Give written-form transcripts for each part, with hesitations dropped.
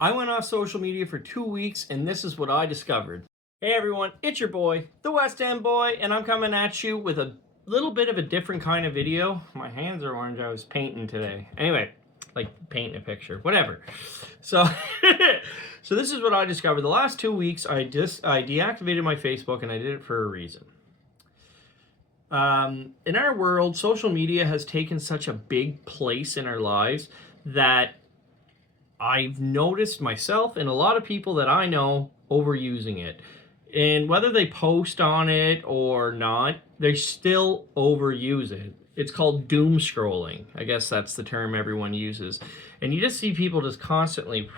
I went off social media for 2 weeks and this is what I discovered. Hey everyone, it's your boy, the West End Boy, and I'm coming at you with a little bit of a different kind of video. My hands are orange, I was painting today. Anyway, like painting a picture, whatever. So, so this is what I discovered. The last 2 weeks, I deactivated my Facebook and I did it for a reason. In our world, social media has taken such a big place in our lives that I've noticed myself and a lot of people that I know overusing it. And whether they post on it or not, they still overuse it. It's called doom scrolling. I guess that's the term everyone uses. And you just see people just constantly.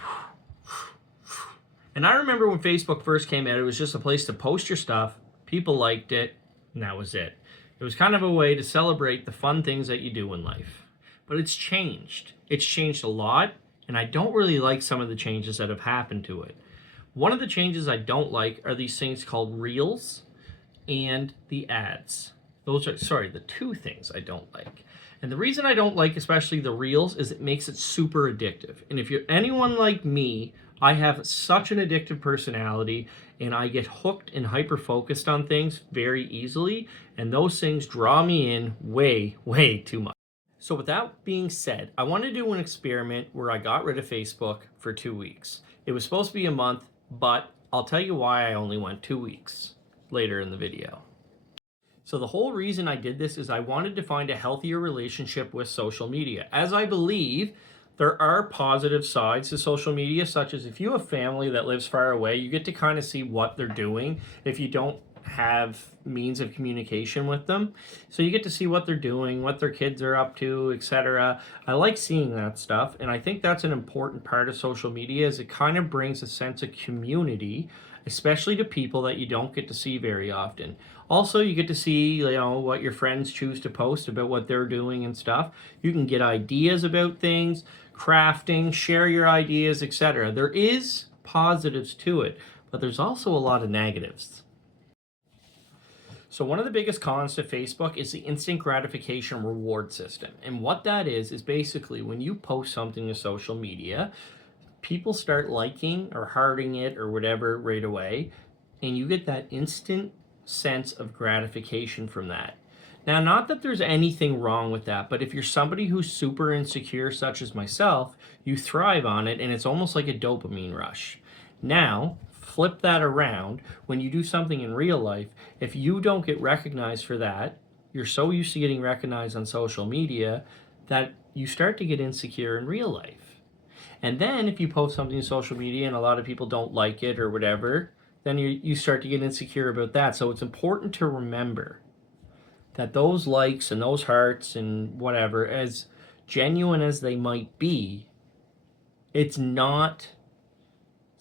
And I remember when Facebook first came out, it was just a place to post your stuff. People liked it, and that was it. It was kind of a way to celebrate the fun things that you do in life. But it's changed. It's changed a lot. And I don't really like some of the changes that have happened to it. One of the changes I don't like are these things called Reels and the ads. Those are, the two things I don't like. And the reason I don't like especially the Reels is it makes it super addictive. And if you're anyone like me, I have such an addictive personality and I get hooked and hyper-focused on things very easily. And those things draw me in way, way too much. So with that being said, I want to do an experiment where I got rid of Facebook for 2 weeks. It was supposed to be a month, but I'll tell you why I only went 2 weeks later in the video. So the whole reason I did this is I wanted to find a healthier relationship with social media, as I believe there are positive sides to social media, such as if you have family that lives far away, you get to kind of see what they're doing if you don't have means of communication with them. So you get to see what they're doing, what their kids are up to, etc. I like seeing that stuff, and I think that's an important part of social media, is it kind of brings a sense of community, especially to people that you don't get to see very often. Also, you get to see, what your friends choose to post about what they're doing and stuff. You can get ideas about things, crafting, share your ideas, etc. There is positives to it, but there's also a lot of negatives. So one of the biggest cons to Facebook is the instant gratification reward system. And what that is basically when you post something to social media, people start liking or hearting it or whatever right away, and you get that instant sense of gratification from that. Now, not that there's anything wrong with that, but if you're somebody who's super insecure, such as myself, you thrive on it, and it's almost like a dopamine rush. Now, flip that around. When you do something in real life, if you don't get recognized for that, you're so used to getting recognized on social media that you start to get insecure in real life. And then if you post something on social media and a lot of people don't like it or whatever, then you start to get insecure about that. So it's important to remember that those likes and those hearts and whatever, as genuine as they might be, it's not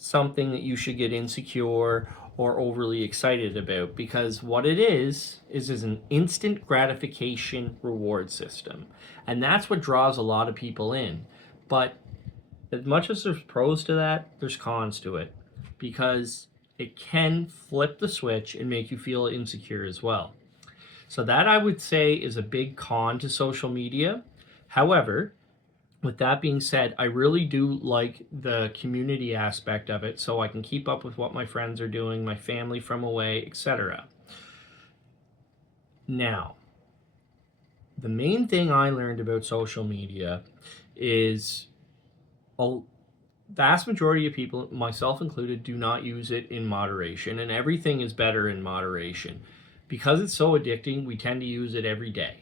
something that you should get insecure or overly excited about, because what it is an instant gratification reward system. And that's what draws a lot of people in. But as much as there's pros to that, there's cons to it, because it can flip the switch and make you feel insecure as well. So that, I would say, is a big con to social media. However, with that being said, I really do like the community aspect of it, so I can keep up with what my friends are doing, my family from away, etc. Now, the main thing I learned about social media is a vast majority of people, myself included, do not use it in moderation, and everything is better in moderation. Because it's so addicting, we tend to use it every day.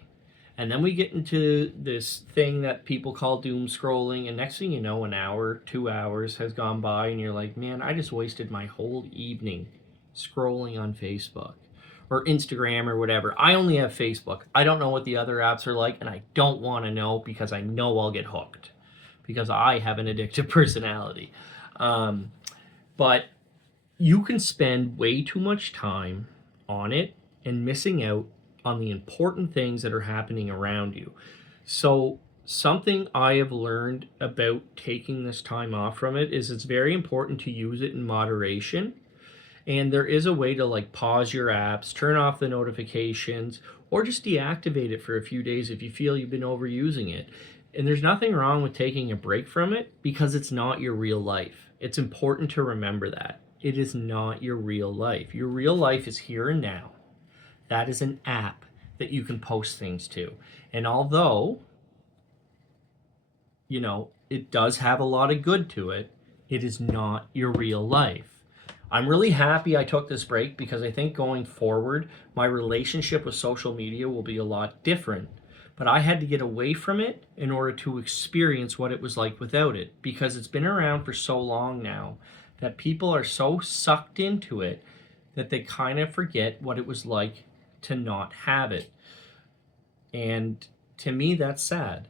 And then we get into this thing that people call doom scrolling, and next thing you know, an hour, 2 hours has gone by, and you're like, man, I just wasted my whole evening scrolling on Facebook or Instagram or whatever. I only have Facebook. I don't know what the other apps are like, and I don't want to know, because I know I'll get hooked, because I have an addictive personality. But you can spend way too much time on it and missing out on the important things that are happening around you. So something I have learned about taking this time off from it is it's very important to use it in moderation. And there is a way to pause your apps, turn off the notifications, or just deactivate it for a few days if you feel you've been overusing it. And there's nothing wrong with taking a break from it because it's not your real life. It's important to remember that. It is not your real life. Your real life is here and now. That is an app that you can post things to. And although, it does have a lot of good to it, it is not your real life. I'm really happy I took this break because I think going forward, my relationship with social media will be a lot different. But I had to get away from it in order to experience what it was like without it, because it's been around for so long now that people are so sucked into it that they kind of forget what it was like to not have it. And to me, that's sad.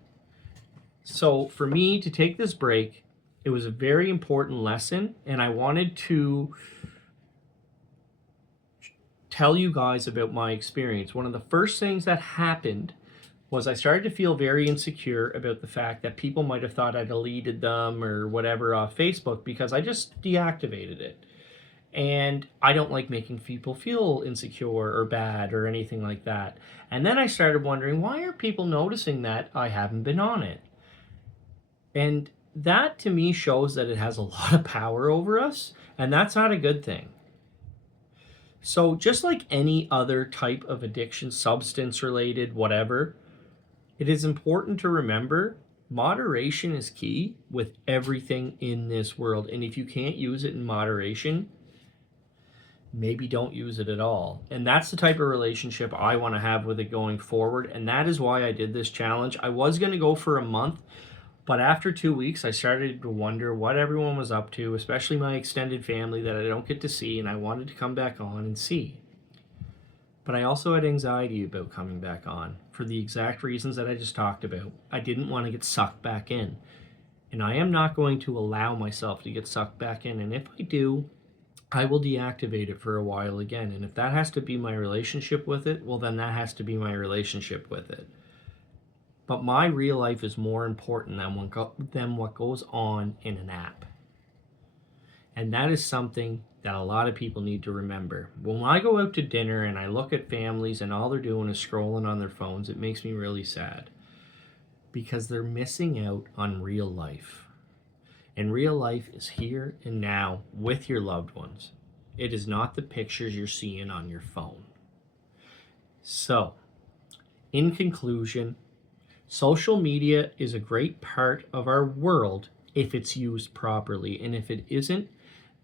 So for me to take this break, it was a very important lesson, and I wanted to tell you guys about my experience. One of the first things that happened was I started to feel very insecure about the fact that people might have thought I deleted them or whatever off Facebook because I just deactivated it. And I don't like making people feel insecure or bad or anything like that. And then I started wondering, why are people noticing that I haven't been on it? And that to me shows that it has a lot of power over us, and that's not a good thing. So just like any other type of addiction, substance related, whatever, it is important to remember moderation is key with everything in this world. And if you can't use it in moderation, maybe don't use it at all. And that's the type of relationship I want to have with it going forward. And that is why I did this challenge. I was going to go for a month, but after 2 weeks, I started to wonder what everyone was up to, especially my extended family that I don't get to see, and I wanted to come back on and see. But I also had anxiety about coming back on for the exact reasons that I just talked about. I didn't want to get sucked back in. And I am not going to allow myself to get sucked back in. And if I do, I will deactivate it for a while again. And if that has to be my relationship with it, well, then that has to be my relationship with it. But my real life is more important than what goes on in an app. And that is something that a lot of people need to remember. When I go out to dinner and I look at families and all they're doing is scrolling on their phones, it makes me really sad because they're missing out on real life. And real life is here and now with your loved ones. It is not the pictures you're seeing on your phone. So, in conclusion, social media is a great part of our world if it's used properly. And if it isn't,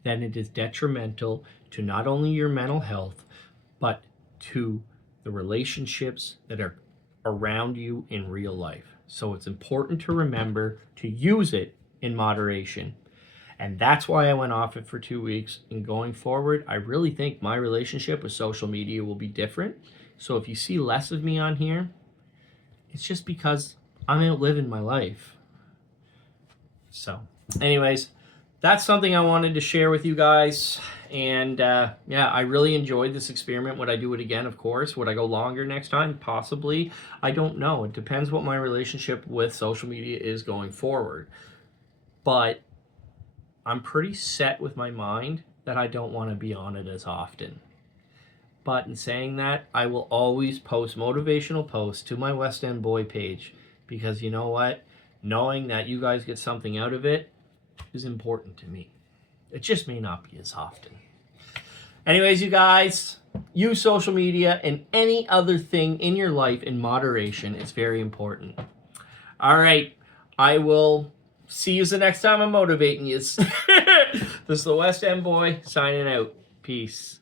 then it is detrimental to not only your mental health, but to the relationships that are around you in real life. So it's important to remember to use it in moderation. And that's why I went off it for 2 weeks. And going forward, I really think my relationship with social media will be different. So if you see less of me on here, it's just because I'm out living my life. So anyways, that's something I wanted to share with you guys. And I really enjoyed this experiment. Would I do it again? Of course. Would I go longer next time? Possibly. I don't know. It depends what my relationship with social media is going forward. But I'm pretty set with my mind that I don't want to be on it as often. But in saying that, I will always post motivational posts to my West End Boy page because you know what? Knowing that you guys get something out of it is important to me. It just may not be as often. Anyways, you guys, use social media and any other thing in your life in moderation. It's very important. All right, I will see you the next time I'm motivating you. This is the West End Boy signing out. Peace.